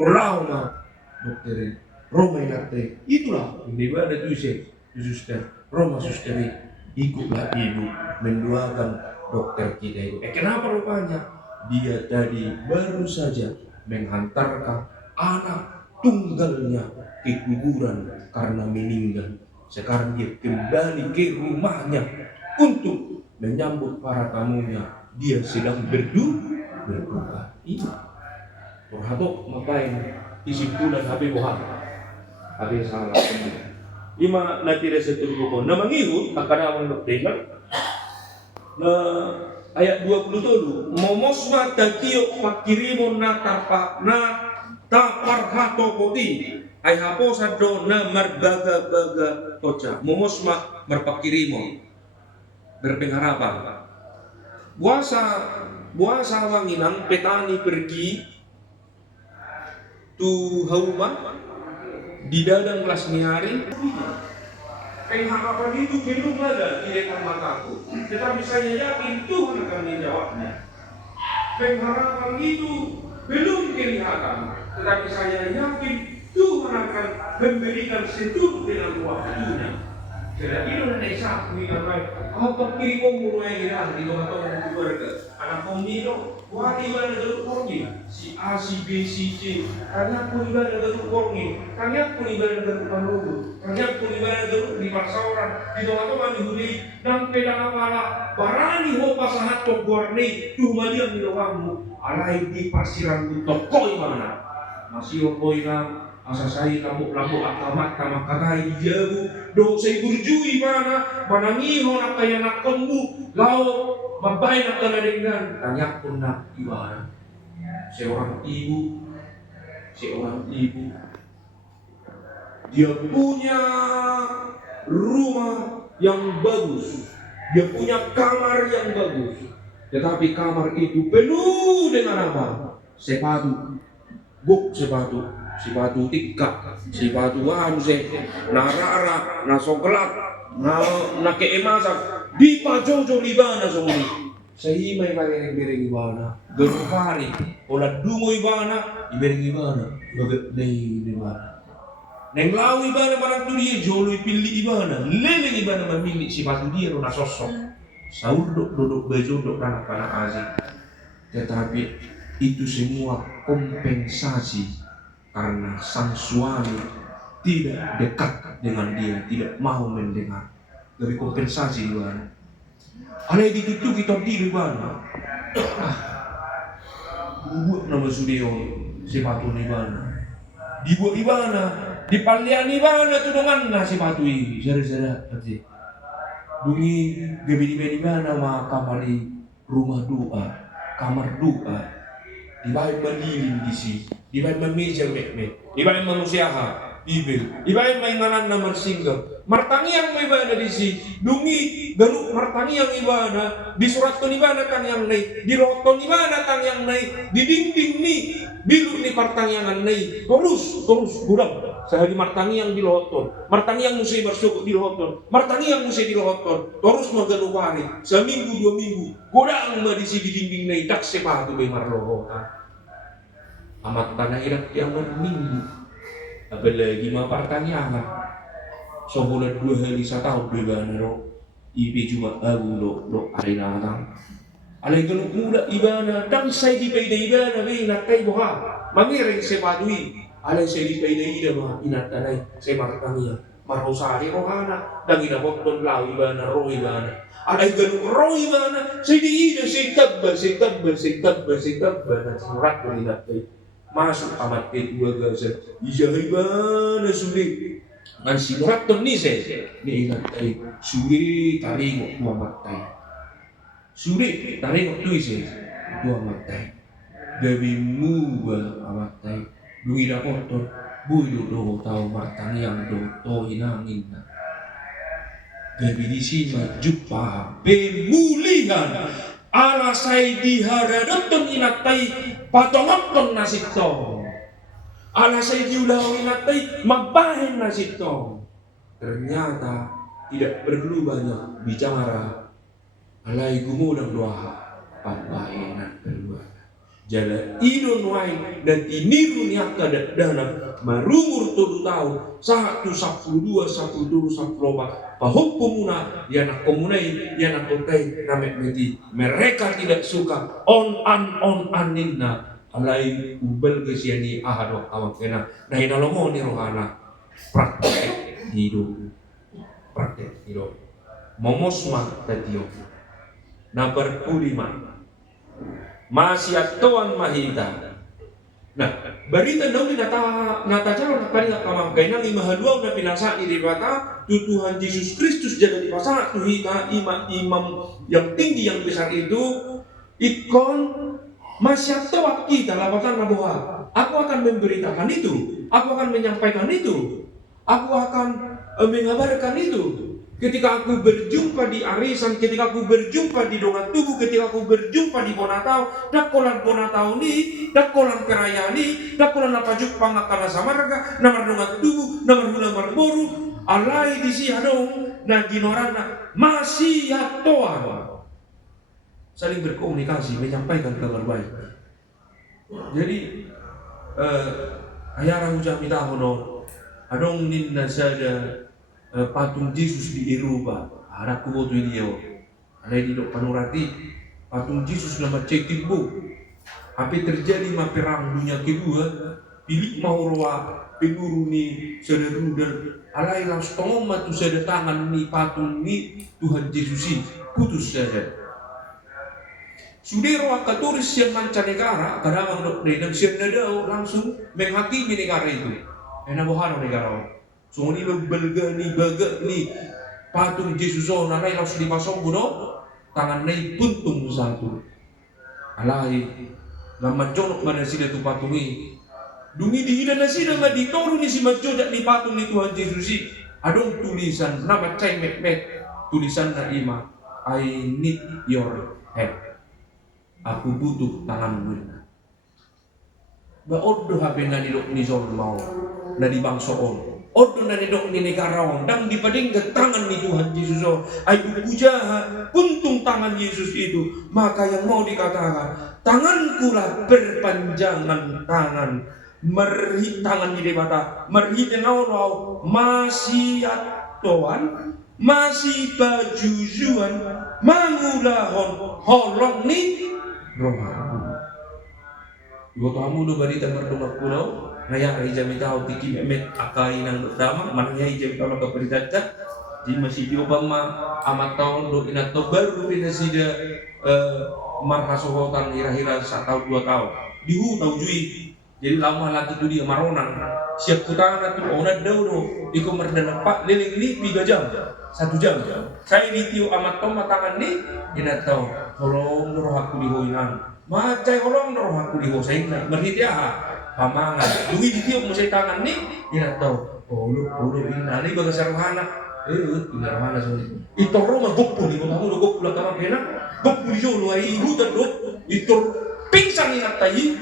trauma dokter Roma inate itulah di mana tuh suster Roma suster ikutlah ibu mendoakan dokter kita itu. Kenapa rupanya dia tadi baru saja menghantarkan anak tunggalnya ke kuburan karena meninggal. Sekarang dia kembali ke rumahnya untuk menyambut para tamunya. Dia sedang berduka. Iya. Terhatok ngapain? Isi bulan habis bohong. Habis salah. Ima nanti resetur buku. Nama ngihut akan awang dokter. Na ayat 20 dulu. Momosma tatio pakirimon na taparhato poti. Ay hapo sa do na marbaga toca. Momosma marpakirimon. Berpengharapan. Buasa wanginang petani pergi tu hauma di dadang kelas hari. Pengharapan itu belum ada di depan mataku, tetapi saya yakin Tuhan akan menjawabnya. Pengharapan itu belum kelihatan, tetapi saya yakin Tuhan akan memberikan setuju dengan waktunya. Jadi itu nanti saat kita baik, apa kiri kamu mulai hilang di bawah tahun keluarga, anak pemilu, wah ibadah dulu korni, si A, si B, si C, karena pun ibadah dulu korni, karena pun ibadah dulu panudu, karena pun ibadah dulu di pasaran, di bawah tahun dihuni, dan pedang apala, barani ho pasahat togorni, cuma dia milokamu, alai di pasiran untuk koi mana, masih koi na. Asa saya kamu lamu akamat kama karai jauh do saya burjui mana manangiho nak kaya nak kembu lau mabay nak kanadengan tanya pun nak ibadah seorang ibu dia punya rumah yang bagus, dia punya kamar yang bagus, tetapi kamar itu penuh dengan apa? Sepatu tikka, sepatu hamse, narara, nasoglat, na keemasan, di pajojo libana semua. Sehingga yang bereng ibana, gerukari, olah dungo ibana, ibereng ibana, bagat nei ibana. Neng lau ibana barang tu dia jolo pilih ibana, leleng ibana memilih sepatu dia rona sosok. Saur duduk baju duduk anak-anak azik. Tetapi itu semua kompensasi karena sang suami tidak dekat dengan dia, tidak mau mendengar. Dari kompensasi di mana? Alai ditutup kita di mana? Buat nama sudio sepatu di mana? Dibuat di mana? Di palian di mana tu dengan nasi sepatu ini? Sera-sera pasti. Dungi gebi di mana ma kamar di rumah doa, kamar doa. Di bawah melilin di sini, di bawah memeja mek, di bawah manusia bibir, di bawah mainan nomor single. Martangi yang ibadah di sini, dungi galuk martangi yang ibadah, di surat tu ibadah tang yang naik, di roton ibadah tang yang naik, di dinding ni bilu ni martangi yang naik, terus kurang. Sehari martangi yang di loton, martangi yang mesti bersyukur di loton, martangi yang mesti di loton, terus magaluwari, seminggu 2 minggu, godang madisi di dinding naik, dak sepatu bemar lohotan. Amat tanah irak yang minggu, apalagi ma pertanyaan, sebulan 2 hari 1 tahun bebana lo, ibi cuma lo arena tang, alai galuk muda ibana, dang saya di peda ibana be nakai boha, mangiring sepadui. Alay saya dipaiday ida mga inatanay sa martangya marosari rohana dang inabot lau ibana roh ibana alay ganung roh ibana sa di ida sigtabba na surat ko ninatay masuk amat kedua gasa iya ibana suri man sinurat to ni se ni inatay suri taringo mamatay suri taringo tu ise mamatay gabi mu ba amatay Dungi na kotor, buyo do tao martang yang do to hinangin na. Gabi di sini jupa pemulihan alasay di haradoton inatay patongoton na sito. Alasay di ulaw inatay magbahin na sito. Ternyata tidak perlu banyak bicara. Alay gumudang doa pagbahin at keluarga. Jala idon wai dan iniru niaka dana marumur tudu tahu 1, 12, 13, 14 pahupumuna yana komunai yana kotai namek meti mereka tidak suka on aninna alai ubel kesiani ahado awak kena nah inalomo ni rohana praktek hidup momosma tatio number 5 masih atuan mahita. Nah, barita daw ni nata calon kanina kamang kainang imahaluaw na pinasa ni Dewata Tuhan Yesus Kristus jaga di pasar tuhita imam yang tinggi yang besar itu ikon masih atuan kita lapatan bahwa aku akan memberitakan itu, aku akan menyampaikan itu, aku akan mengabarkan itu. Ketika aku berjumpa di arisan, ketika aku berjumpa di dongan tubuh, ketika aku berjumpa di Bonatau, dakolan Bonatau ni, dakolan perayaan ni, dakolan apa juk pangakana samarga, namar dongan tubuh, namar boru, alai di siadong, na ginorana masih atoan. Saling berkomunikasi, menyampaikan kabar baik. Jadi, ayara hujah mitahono, adong ninna sada patung Yesus di Eropa, harapku waktu dia, ada di dok panurati patung Yesus nama cetimbo. Apa terjadi ma perang dunia kedua, pilih mau roa penguru ni sederu dan alai langsung matu sada tangan ni patung ni Tuhan Yesus ini putus saja. Sudah roa katolis yang mancanegara kadang dok dan siapa nadau langsung menghakimi negara itu. Enak bohano negara. So ni belga ni baga ni patung Yesus oh nanai langsung dipasang buno tangan nai puntung satu alai lama jonok mana sida tu patung ni dungi di ida nasida ma ditoru ni si majojak di patung ni Tuhan Yesus si adong tulisan nama cai met tulisan na ima I need your help, aku butuh tanganmu. Ba oddo hape na nilok ni zon mau na di bangsoon odo na nidok ni negarawan dan dipadingkan tangan ni Tuhan Yesus ayu pujaha puntung tangan Yesus itu maka yang mau dikatakan tanganku lah perpanjangan tangan merhi tangan di dewata merhi tenau masih atoan masih bajujuan mangulahon holong ni rohaku ibu kamu do barita berdongak pulau ngaya hijab tahu tiki memet akai nang utama mananya hijab kalau keperitaca di masih di Obama amat tahun do inato baru ina sida marhasohotan hira-hira 1 tahun 2 tahun dihu tahu jui jadi lama lagi tu dia maronan siap kutana tu ona daudo iko merdana pak liling ni 3 jam 1 jam saya ditiu amat toma tangan ni ina tahu tolong roh aku dihoinan macai tolong roh aku dihosaina berhitiah pamangan, dungi ditiup musay tangan ni, ina tahu, ulo ina ni baga saruhana, inaruhana so ito roma gopuli, kamu lo gopula kama pena, gopuli yo lo ay hutan do, ito pingsan inatai,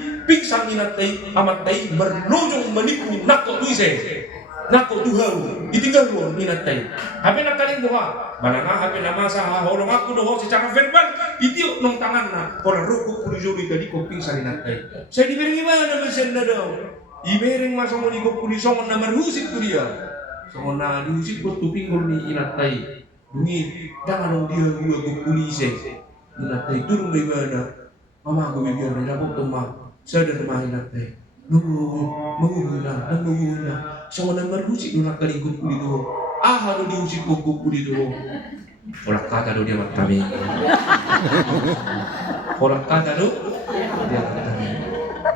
amat tai merlojong menipu nako tuise, nako tuharu, itinggal lo inatai, hape nakaling buha, balanga hape namasa holong aku doho secara verbal, itiup nong tangan na, orang rukuk pulijoli tadi ko pingsan inatai. Saya diberi gimana mesin nadau? Ibereng masa mau dikopuli songon na marhusit tu dia. Songon na dihusit ko tupinggol ni inatai. Dungi jangan dia gua kopuli se. Inatai turun gimana? Mama aku biar ni lapok toma. Sadar mah inatai. Nunggu na. Songon na marhusit do nak kali kopuli do. Haru dihusit ko kopuli do. Kolak kata do dia matami. Kolak kata do dia matami.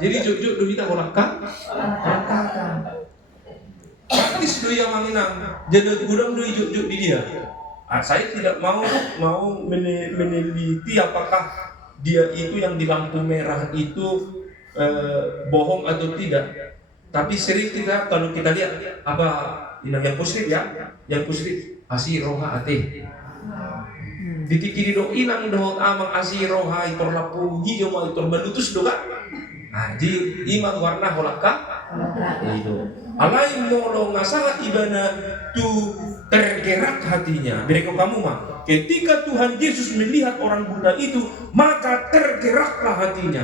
Jadi juk do kita kolak kata. Praktis do yang manginang. Jadi gudang do juk di dia. Saya tidak mau meneliti apakah dia itu yang di lampu merah itu bohong atau tidak. Tapi sering kita kalau kita lihat apa yang positif ya, yang positif asiroha ate. Ditikiri do inang do amang asiroha itor lapu hijau mau itor balutus do kan. Nah, di imam warna holaka itu. Alai molo ngasangat ibana tu tergerak hatinya. Mereka kamu mah. Ketika Tuhan Yesus melihat orang buta itu, maka tergeraklah hatinya.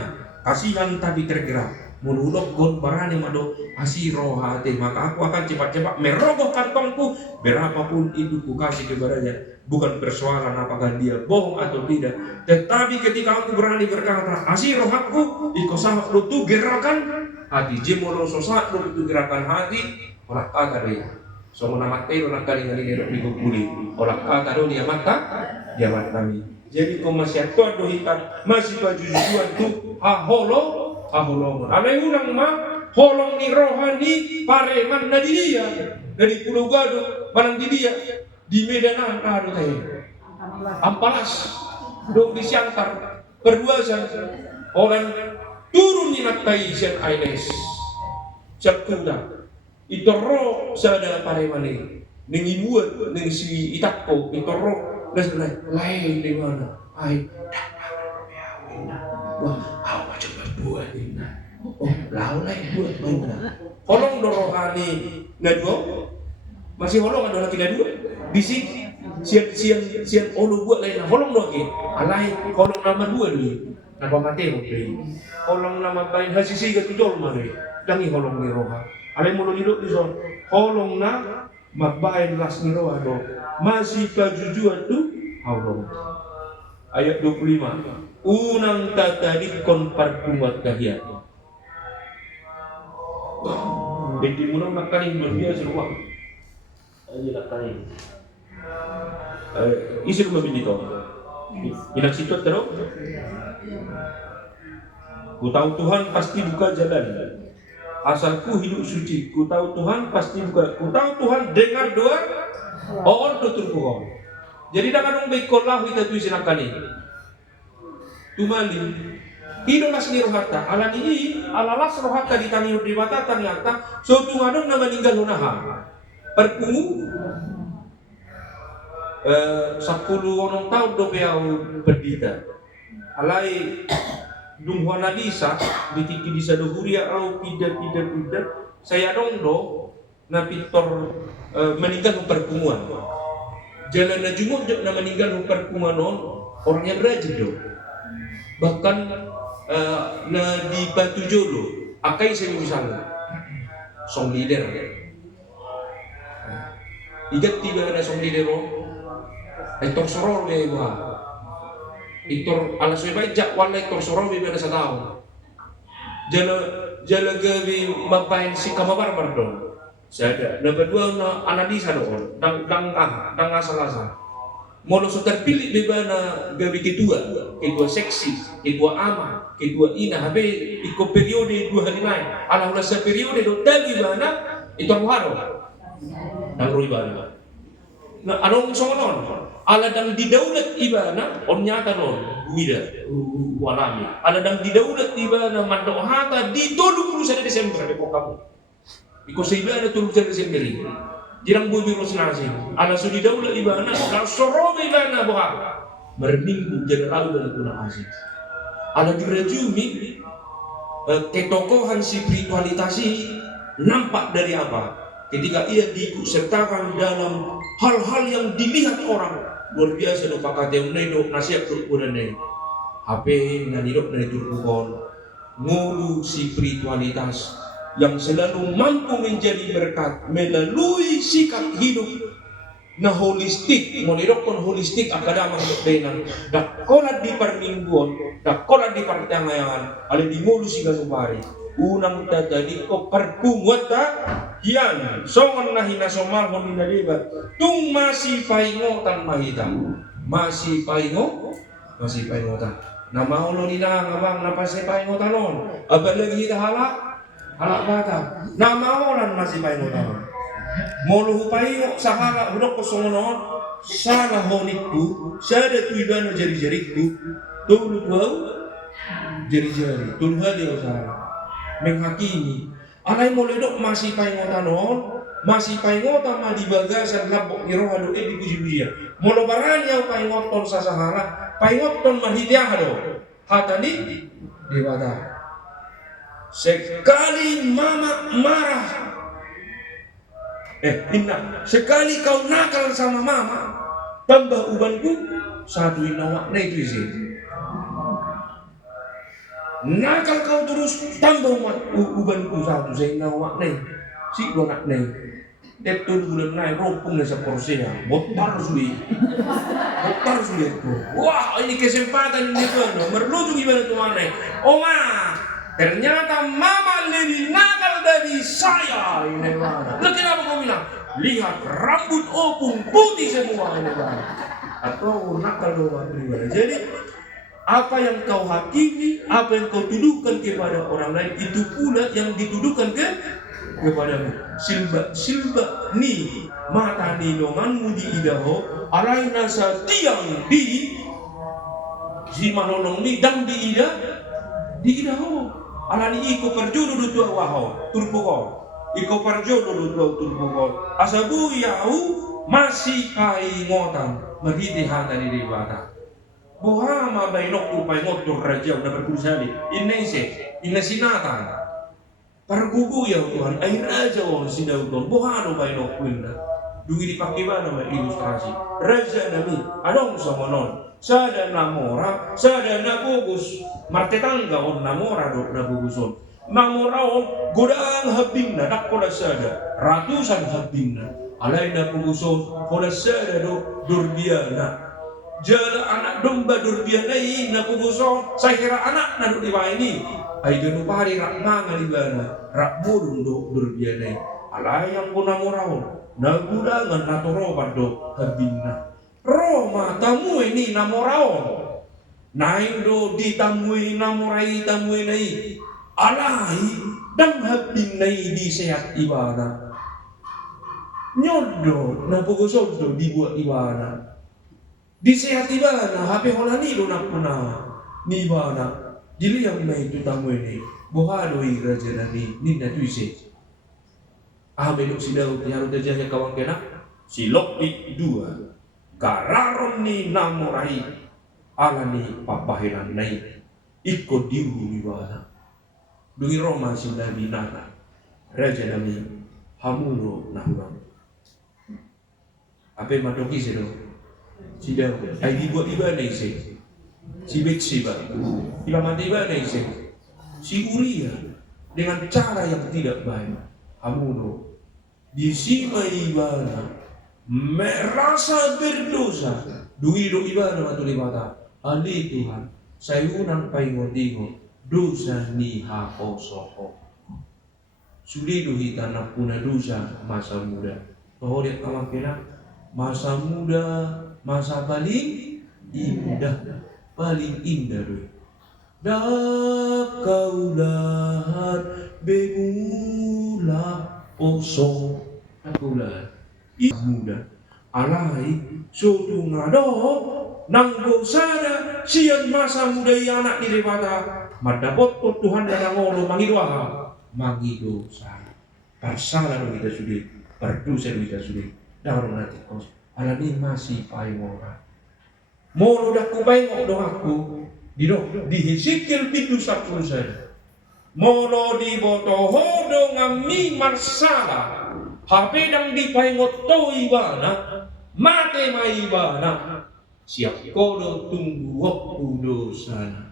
kasihan tadi tergerak. Muludok gon barani mado asiro hati, maka aku akan cepat-cepat merogoh kantongku, berapapun itu ku kasih kepadanya. Bukan persoalan apakah dia bohong atau tidak, tetapi ketika aku berani berkata asiro hakku, ikosah tu gerakan hati, jemolo sosak tu gerakan hati, olah kata dia. So menamakai olah kali kali dia dikukuli, olah kata dia dia kami. Jadi kau masih tua dohikan masih baju jujuan tu holongan. Alai ulang mah holong ni rohani pareman na dia dari Pulau Gadung barang di dia di Medan ada teh Ampalas dong di Siantar perluasan orang turun ni nakai sian Aines Sabtuda itu roh sada pareman ni nengi buat nengi si itakko itu roh lain di mana ai wah apa coba buat ini lau lain buat mana holong dorohani nadua masih holong ada lagi nadua di sini sian olu buat lain holong doki alai holong nama dua ni napa mati okey holong nama bain hasisi ke tujol mari dangi holong ni roha alai mulu hidup di son holong na mabain las ni roha do masih pajujuan tu holong ayat 25 unang tatarikon parkumat kahiyat. Jadi mula nakaling berbiasa ruang. Aja nakaling. Isi rumah bini kau. Inak situ terus. Ku tahu Tuhan pasti buka jalan. Asalku hidup suci. Ku tahu Tuhan pasti buka. Ku tahu Tuhan dengar doa. Orang tutur kau. Jadi dah kadang baik kolah kita tu isi nakaling. Tumali hidup asli rohata ala ni alalas rohata ditangi di mata ternyata suatu ngadong nama meninggal lunaha perpungu 10 orang tahun do beau berdita alai dunghuan bisa ditiki bisa dohuria au tidak saya dong do na pitor meninggal perpunguan jalan na jumuk na meninggal perpunguan orangnya rajin do bahkan na di Batu Jolo akai saya misalnya song leader igat tiba ada song leader itor soror be ba itor ala soy bajak wala itor soror be ada satao jala gabi mapain si kamabar do saya ada berdua na analisa do dang asal molo so terpilih di mana gabi kedua seksi, kedua ama, kedua ina, habe iko periode 2 hari lain. Ala ulah sa periode do tali mana itu haro. Nang roi bana. Na anong songon ala dang di daulat ibana on nyata non guida walami. Ala dang di daulat ibana mando hata di 31 Desember ko kamu. Iko sa ibana 31 Desember. Jirang bumi rosnasi ala sudi daulat ibana la sorobe ibana boha berminggu general dan kuna asik ala dirajumi ketokohan spiritualitasi nampak dari apa ketika ia diikut sertakan dalam hal-hal yang dilihat orang luar biasa do pakate unedo nasihat do unane HP nanidok dari turkukon ngulu spiritualitas yang selalu mampu menjadi berkat melalui sikap hidup na holistik, monirokon holistik akadama benang dak kolat di permingguan, dak kolat di pertengahan, ale di mulu si ganubari unang tadadi ko perpumuata hian songon nahina somal honina leba tung masih paingo tan masih paingo tan nama ulo nina ngabang napase paingo tanon abad lagi halak bata nama orang masih paingo tanon molo hupaingo sahala hudok kosongonon sana honikku sada tuibana jari-jariku tulu tuau jari-jari tulu hadi salah menghakimi alai moledok masih paingo tanon masih paingo tama di bagasan labok niro hado di puji-pujian molo baranya paingo ton sasahara paingo ton mahidya hado hatani di bata sekali mama marah sekali kau nakal sama mama tambah ubanku satu inawak na itu sih nakal kau terus tambah ubanku satu saya nawak nih si donak nih Deptul bulan naik rompung na sa Porsche botar sulit ko. Wah ini kesempatan ini kan merlucu gimana tuan Oma ternyata mama lebih nakal dari saya ini mana. Lalu kenapa kau bilang lihat rambut opung putih semua ini mana. Atau nakal doang gimana. Jadi apa yang kau hakimi, apa yang kau tuduhkan kepada orang lain itu pula yang dituduhkan kepadamu. Silba ni mata ni nonganmu di idaho alaina sa tiang di si manonong ni dang di idaho alani iko perjodo do tua waho turpuko iko perjodo do tua turpuko asabu yau masih kai ngotan merhiti hata di dewata bohama bainok tu paingotur raja udah berkurusali inne sinata Pargugu ya Tuhan, air aja orang sidau Tuhan, bohano ba inokwinda. Dungi dipakai mana ba ilustrasi. Raja nami, adong sama non. Sada namora, sada nagugus. Martetangga on namora do naguguson. Namora on godang habingna nakola sada. Ratusan habingna. Alay naguguson, kola sada do durbiana. Jala anak domba durbiana ini naguguson. Saya kira anak nadu diwa ini. Ay gano pari rak mangalibana rak burung do durbianay alayang ko namoraon nagudangan natoroban do habinna Roma tamu ini namoraon naing do ditamui namorai tamui nai alay dang habinay di sehat ibana nyodo napugusod do dibuat ibana di sehat ibana hape holani do napuna ni ibana Dili yang itu tamu ini, bohadoi raja nani, ninda tuise. Belok sidau tiharu terjadi kawang kena, silok di dua. Kararon ni namorai, alani papahiran nai, ikut diu di bawah. Dungi Roma sinda binata, raja nani, hamulo nahurang. Apa madoki sedo, sidau, ai dibuat ibadah isi. Si Betsiba, Ilamadiba Nese, si Uria dengan cara yang tidak baik, Hamuno disima ibana merasa berdosa, duido ibana matuli mata, ali Tuhan, sayunan paingotingo, dosa ni hakosoho, sulido hitana puna dosa masa muda, bahwa dia kawan masa muda, masa paling indah. Paling indah doy. Dakaulah bemula oso dakaulah muda alai sudu ngado nanggo sada sian masa muda anak di dewata madapot ko Tuhan dan ngolo mangido sana parsalah do kita sudah berdosa do kita sudah dalam nanti kos alani masih paimora Molo dak kupengok dong aku di Hezekiel 31 saja. Molo di botoho dong ngami marsala. Hape dang di paingot to ibana, mate ma ibana. Siap kodo tunggu waktu dosana.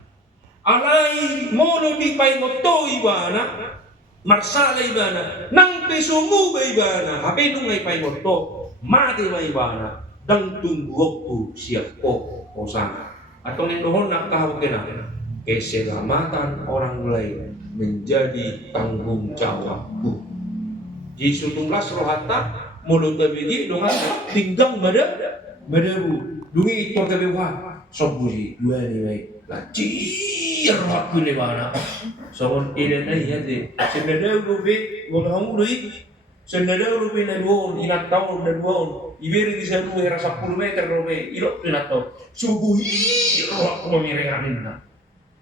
Alai molo di paingot to ibana, marsala ibana. Nang pesungu ibana, hape dong ngai paingot to, mate ma ibana. Dan tunggu waktu siap sana atau nendohon nak tahu kena keselamatan orang lain menjadi tanggung jawabku. Yesus tunglas rohata mulut kabidi dongan tinggang badabu dungi itu kabewa soburi dua ni la cir aku le mana soon ile nai ya de sebenarnya lupi ngomong lui Sendada rupi na duon, inat taon na duon, iberi di sa duwe, 10 meter rupi, ilok inat taon. Subuhi, roh ako mamirehanin na.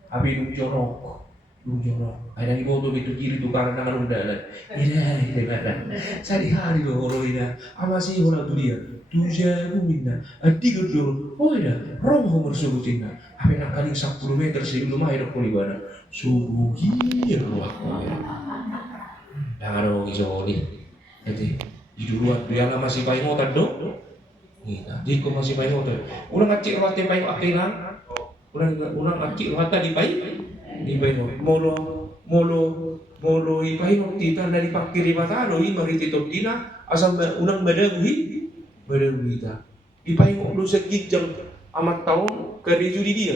Abi nung jorok, ay nang iboto bito kiri tu karena nang dalan. Ina, sari hari lo holo ina, amasi hola tu dia, tuja minna, tiga dulu, oh ina, roh ho mersugutin na. Abi nak kaling 10 meter sebelum mahir ko libana. Subuhi, roh ako. Jangan dong isoli. Jadi di duluan dia masih paingotan dong. Kita, jika masih paingotan. Ulang ngacik rata paingot akiran. Ulang ngacik rata di pain. Ipaino, molo ipaino tita dari pakiri patalo i mariti todina asal unang madawi ta. Ipaino lu segijang amat tahun kerja di dia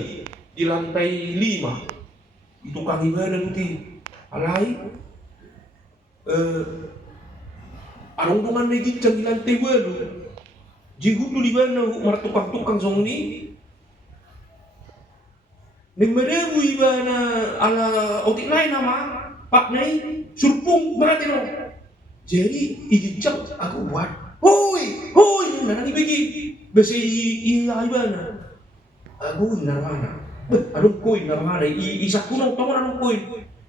di lantai 5 itu kang ibadah putih alai arung tungan megijang di lantai 8 jigudu di mana mar tukang-tukang song ni ning madawi ibana ala otik nai nama pak nai surpung berarti no jadi igijang aku buat hoi nana ibigi besi iya ibana aku narwana anong koin narwana isa kuno tawon anong koin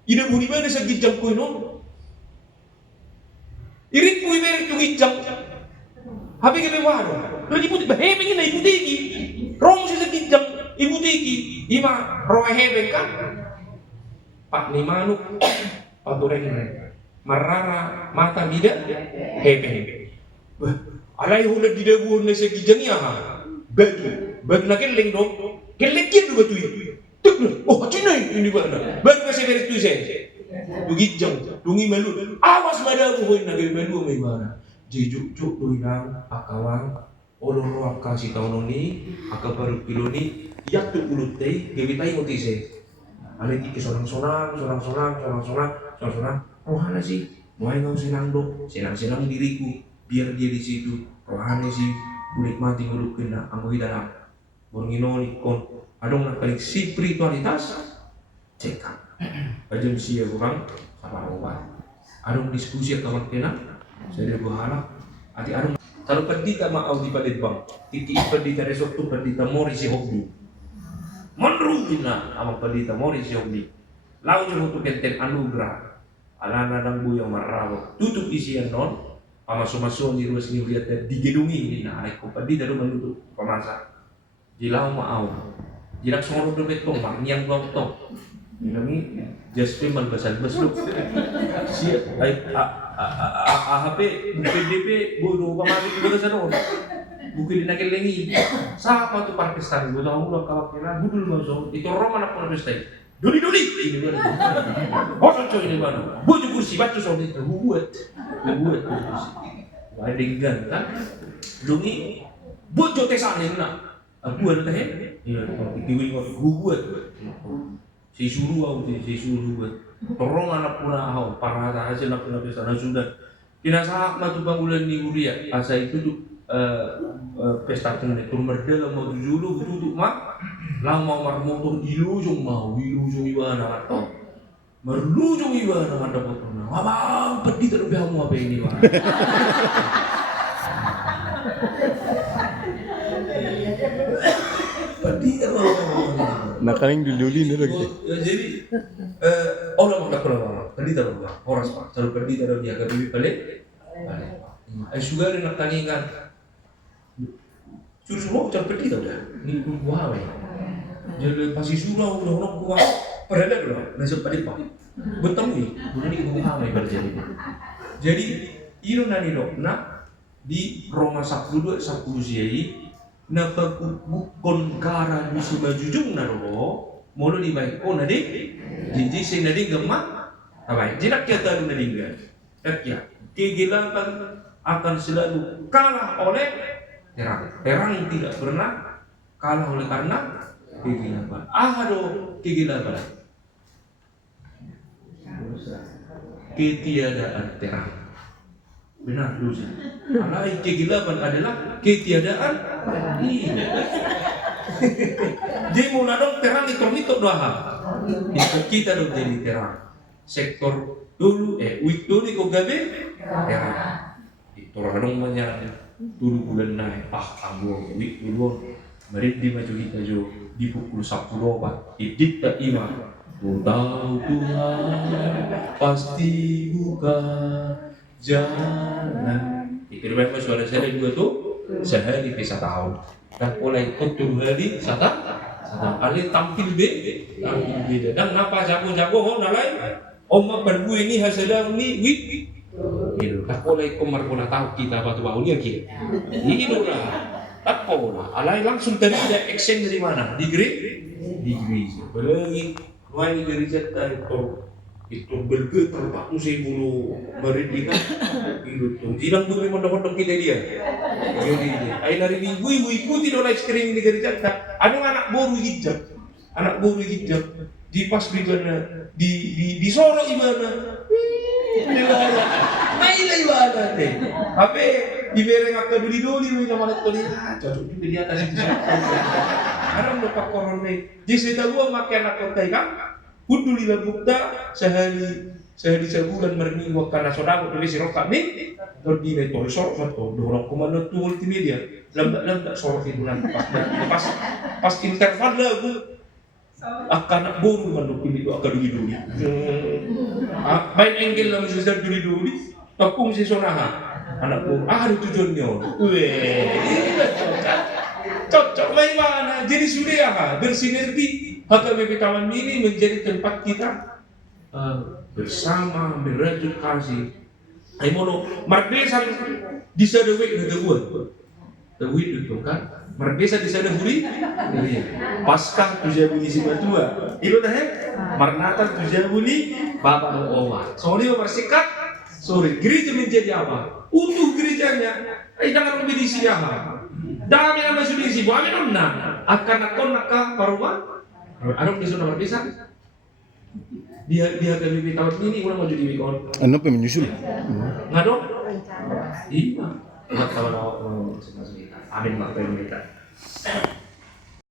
ida buni bana sa gijang koin no irit ko iberi tu gijang habi ke bewaro lagi putih bahebe ngina ibutiki rong sa gijang ibutiki ima roe hebe kan pak ni manuk patureng marara mata bida hebe alai hula didagu na sa gijang ya batu na keleng dong kelekir du batu tuk oh cinai ini bana batu ka severi tu se du gijang dungi melu awas madagu hoy na melu may bana jijuk juk duinang akawang oloro akasi taunoni akabaru piloni yak tu pulutai gebitai motise alagi ke sonang rohana sih mau ngau senang diriku biar dia di situ rohana sih menikmati hidup kena anggo hidangan bornginoni kon adong nak kali spiritualitas cekap ajam sia orang sabarowan adong diskusi kawan kena saya berharap ati adong kalau perdi ka mau di Palembang tiki perdi ka resort tu perdi ka mori si hobi menruina ama perdi ka mori si hobi lau jo tu kenten anugerah ala nadang buyang marawo tutup isian non pamasuk-masuk di ruas ni lihat di gedung ini nah aku perdi daru menutup pemasak jilau mau jirak songoro do betong bang yang gong tong ini just payment basal basluk siap AHP PDP bodo pamari bodo sa doon buki dinakilengi sama tu Pakistan bodo ang ulang kawakira budul masuk itu Roma na pun pesta duli ini mana bosan coy ini mana bodo kursi batu soal itu buat wadinggan kan dungi bojo tesanin na aku ada teh iya diwi buat si suruh buat torong anak puna hau para hasil nak puna pesta sudah kinasa matu bangulan ni uria asa itu tuh pesta kene tur merdeka mau dulu tutup mak lang mau marmotor ilujung ibana atau merlujung ibana ada potona abang pedih terlebih kamu apa ini wah pedih nakaling dulu ni lagi. Jadi orang makan pulang pedih terlalu horas pak selalu pedih terlalu dia kebibi balik sugar nak tani kan suruh jangan pedih tau dah ni buah jadi pasti surau udah orang kuat padahal dah nasib pedih pak betul ni bukan ni buah berjadi jadi iro nani dok nak di Roma 10 siai na pagkukon kara ni subajujung na ro molo di baik oh nadi jinji sing nadi gemma abai jinak ya taru nadi enggak ya kegilapan akan selalu kalah oleh terang tidak pernah kalah oleh karena kegilapan kegilapan ketiadaan terang benar dosa. Alai kegilapan adalah ketiadaan. Jadi mula dong terang itu doa. Kita dong jadi terang. Sektor dulu week dulu kok gabe terang. Itu orang dong menyala dulu bulan naik. Anggur week dulu. Mari di maju kita jo di pukul 10 obat. Dikta imam. Tahu Tuhan pasti buka jalan. Itu memang suara saya dua tuh sehari bisa tahun. Dan mulai kutu hari satu kali tampil beda. Dan napa jago nalai omak berbu ini hasilnya ini wik. Itu tak mulai komar pula tahu kita batu bau ni lagi. Ini lah. Tak pola. Alai langsung dari ada action dari mana? Degree. Belagi Wani gereja itu bergetar Pak Musi bulu merindikan itu tuh. Jilang bulu mondok-mondok kita dia. Jadi ai dari minggu ibu ikuti do live streaming di gereja ta. Ada anak baru hijab. Anak baru hijab di pas di mana di Solo imana. Mai lah ibadah teh. Tapi di bereng akka duli-duli we nama nak lihat cocok juga di atas itu. Karena lupa corona. Jadi cerita gua makan anak kotai kan. Kudu lila bukta sehari sebulan merninggu karena saudara tulis sirok kami di netor sorok satu dorong komando tuh multimedia lambat sorok itu nanti pas interval lagu akan buru manduk ini tuh akan dulu main angle lah sudah dulu tepung si sonaha anak buru ada tujuannya cocok main mana jadi sudah ya bersinergi HKBP Taman Mini menjadi tempat kita bersama merajut kasih. Ay mono marbesa di sada week na dabuan. Dawid itu kan. Marbesa di sada huli. Paskah 7 Juli Sibatua. Ilo dah Marnata 7 Juli Bapak Owa. Soalnya bersikat sore gereja menjadi apa? Utuh gerejanya. Jangan lebih diisi apa. Dami nama sudah isi. Bu amin onna. Akan nakah paruma. Anong gusto na mag-isa? Dia kami tahun ini ulang maju di Wikon. Ano pa menyusul? Nga dong? Iya. Kawan-kawan awak mau masuk-masuk kita. Amin, Pak.